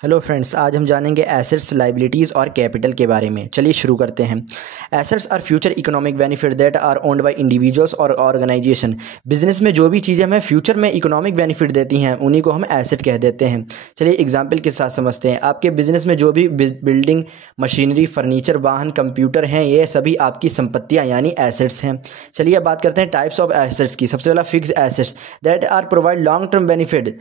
Hello friends, आज हम जानेंगे एसेट्स, लाइबिलिटीज़ और कैपिटल के बारे में। चलिए शुरू करते हैं। Assets are future economic benefit that are owned by individuals और ऑर्गेनाइजेशन। बिजनेस में जो भी चीज़ें हमें फ्यूचर में इकोनॉमिक बेनिफिट देती हैं उन्हीं को हम एसेट कह देते हैं। चलिए एग्जाम्पल के साथ समझते हैं। आपके बिजनेस में जो भी बिल्डिंग, मशीनरी, फर्नीचर, वाहन, कंप्यूटर हैं, ये सभी आपकी संपत्तियाँ यानी एसेट्स हैं। चलिए अब बात करते हैं टाइप्स ऑफ एसेट्स की। सबसे पहला fix assets that are provide long term benefit,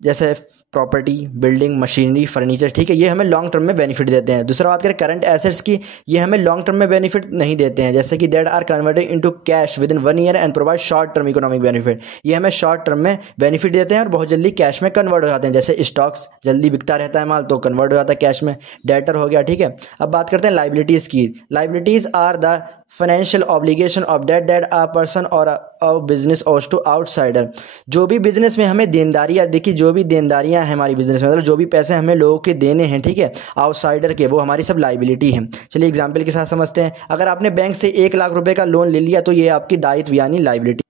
जैसे प्रॉपर्टी, बिल्डिंग, मशीनरी, फर्नीचर, ठीक है, ये हमें लॉन्ग टर्म में बेनिफिट देते हैं। दूसरा बात करें करंट एसेट्स की, ये हमें लॉन्ग टर्म में बेनिफिट नहीं देते हैं, जैसे कि that are converted into cash within 1 year and provide short term economic benefit. ये हमें शॉर्ट टर्म में बेनिफिट देते हैं और बहुत जल्दी कैश में कन्वर्ट हो जाते हैं, जैसे स्टॉक्स, जल्दी बिकता रहता है माल तो कन्वर्ट हो जाता है कैश में, डेटर हो गया, ठीक है। अब बात करते हैं लाइबिलिटीज़ की। Liabilities are the financial obligation of debt a person और a business owes to outsider. जो भी बिजनेस में हमें देनदारियाँ, देखिए जो भी देनदारियाँ हैं हमारी बिजनेस में, मतलब जो भी पैसे हमें लोगों के देने हैं, ठीक है, आउटसाइडर के, वो हमारी सब लाइबिलिटी हैं। चलिए एग्जांपल के साथ समझते हैं। अगर आपने बैंक से 1 लाख रुपए का लोन ले लिया तो ये आपकी दायित्व यानी लाइबिलिटी।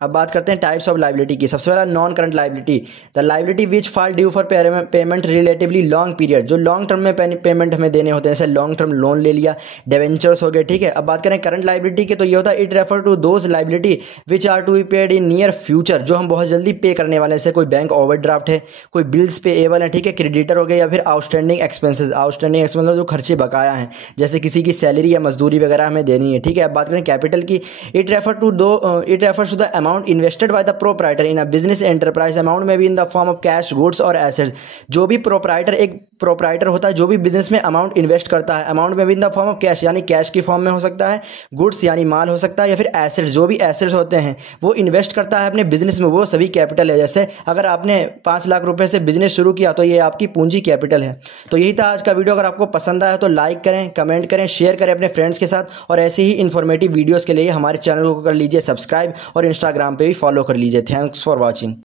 अब बात करते हैं टाइप्स ऑफ लाइबिलिटी की। सबसे पहला non current liability, the liability which fall due for payment relatively long period. जो लॉन्ग टर्म में पेमेंट हमें देने होते हैं, जैसे लॉन्ग टर्म लोन ले लिया, डिवेंचर्स हो गए, ठीक है। अब बात करें करंट लाइबिलिटी की, तो ये होता है it refer to those liability which are to be paid in near future, जो हम बहुत जल्दी पे करने वाले हैं, जैसे कोई बैंक ओवरड्राफ्ट है, कोई बिल्स पेएबल है, ठीक है, क्रेडिटर हो गए, या फिर आउटस्टैंडिंग एक्सपेंसेस। आउटस्टैंडिंग एक्सपेंसेस जो खर्चे बकाया हैं, जैसे किसी की सैलरी या मजदूरी वगैरह हमें देनी है, ठीक है। अब बात करें कैपिटल की, it refers to the amount invested by proprietor in a business enterprise. Amount में भी in the form of cash, goods और एसेट्स। जो भी प्रोप्राइटर, एक प्रोप्राइटर होता है जो भी बिजनेस में अमाउंट इन्वेस्ट करता है, अमाउंट में भी in the form of cash यानी कैश की फॉर्म में हो सकता है, गुड्स यानी माल हो सकता है, या फिर एसेट्स, जो भी एसेट्स होते हैं वो इन्वेस्ट करता है अपने बिजनेस में, वो सभी कैपिटल है। जैसे अगर आपने 5 लाख रुपए से बिजनेस शुरू किया तो ये आपकी पूंजी कैपिटल है। तो यही था आज का वीडियो। अगर आपको पसंद आया तो लाइक करें, कमेंट करें, शेयर करें अपने फ्रेंड्स के साथ, और ऐसे ही इन्फॉर्मेटिव वीडियोज़ के लिए हमारे चैनल को कर लीजिए सब्सक्राइब और इंस्टाग्राम पर भी फॉलो कर लीजिए। Thanks for watching.